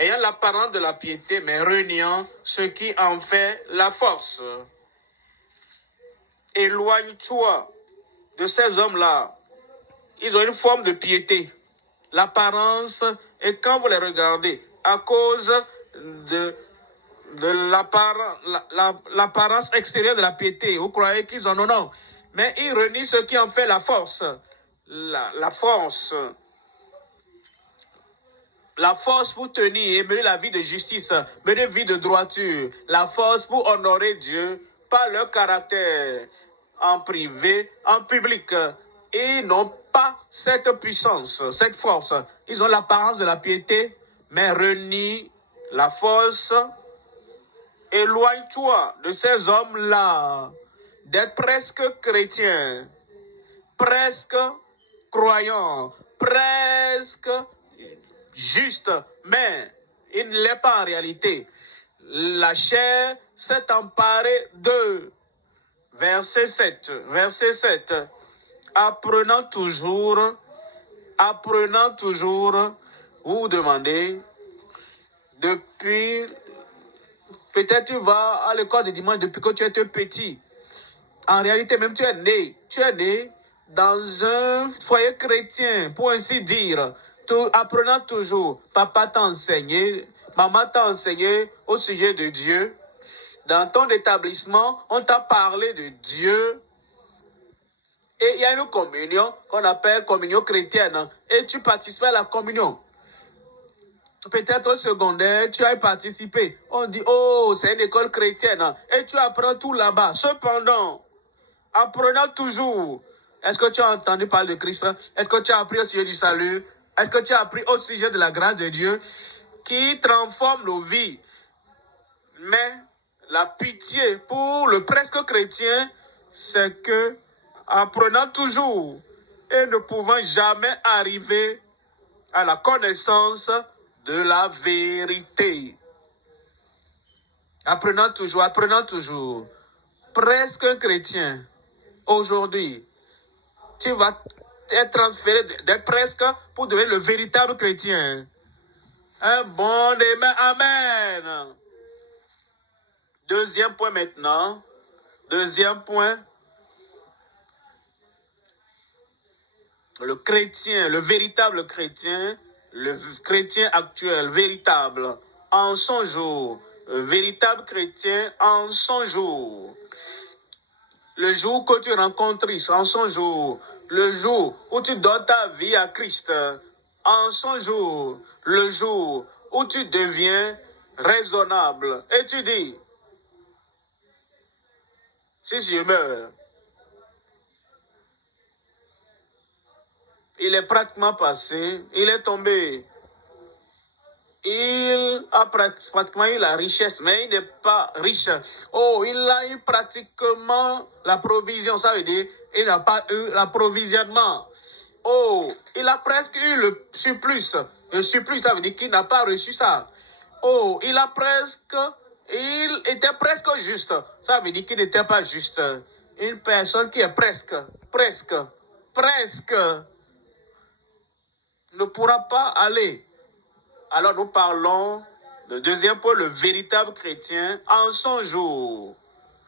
ayant l'apparence de la piété, mais reniant ce qui en fait la force. Éloigne-toi de ces hommes-là. Ils ont une forme de piété. L'apparence, et quand vous les regardez, à cause de l'apparence extérieure de la piété, vous croyez qu'ils en ont, non. Mais ils renient ce qui en fait la force. La force. La force pour tenir et mener la vie de justice, mener une vie de droiture. La force pour honorer Dieu par leur caractère en privé, en public. Ils n'ont pas cette puissance, cette force. Ils ont l'apparence de la piété, mais renient la force. Éloigne-toi de ces hommes-là, d'être presque chrétiens, presque croyants, presque juste, mais il ne l'est pas en réalité. La chair s'est emparée d'eux. Verset 7. Apprenant toujours, vous demandez, depuis, peut-être tu vas à l'école de dimanche depuis que tu étais petit. En réalité, même tu es né dans un foyer chrétien, pour ainsi dire. Apprenant toujours, papa t'a enseigné, maman t'a enseigné au sujet de Dieu. Dans ton établissement, on t'a parlé de Dieu. Et il y a une communion qu'on appelle communion chrétienne. Et tu participes à la communion. Peut-être au secondaire, tu as participé. On dit, oh, c'est une école chrétienne. Et tu apprends tout là-bas. Cependant, apprenant toujours. Est-ce que tu as entendu parler de Christ? Est-ce que tu as appris au sujet du salut? Est-ce que tu as appris au sujet de la grâce de Dieu qui transforme nos vies? Mais la pitié pour le presque chrétien, c'est que, apprenant toujours et ne pouvant jamais arriver à la connaissance de la vérité. Apprenant toujours. Presque un chrétien. Aujourd'hui, tu vas être transféré d'être presque pour devenir le véritable chrétien. Un bon amen. Amen. Deuxième point maintenant. Deuxième point. Le chrétien, le véritable chrétien, le chrétien actuel, véritable, en son jour. Le véritable chrétien en son jour. Le jour que tu rencontres Christ, en son jour. Le jour où tu donnes ta vie à Christ, en son jour. Le jour où tu deviens raisonnable. Et tu dis, si je meurs, il est pratiquement passé, il est tombé. Il a pratiquement eu la richesse, mais il n'est pas riche. Oh, il a eu pratiquement la provision, ça veut dire il n'a pas eu l'approvisionnement. Oh, il a presque eu le surplus. Le surplus, ça veut dire qu'il n'a pas reçu ça. Oh, il était presque juste. Ça veut dire qu'il n'était pas juste. Une personne qui est presque, ne pourra pas aller. Alors nous parlons, le deuxième point, le véritable chrétien en son jour.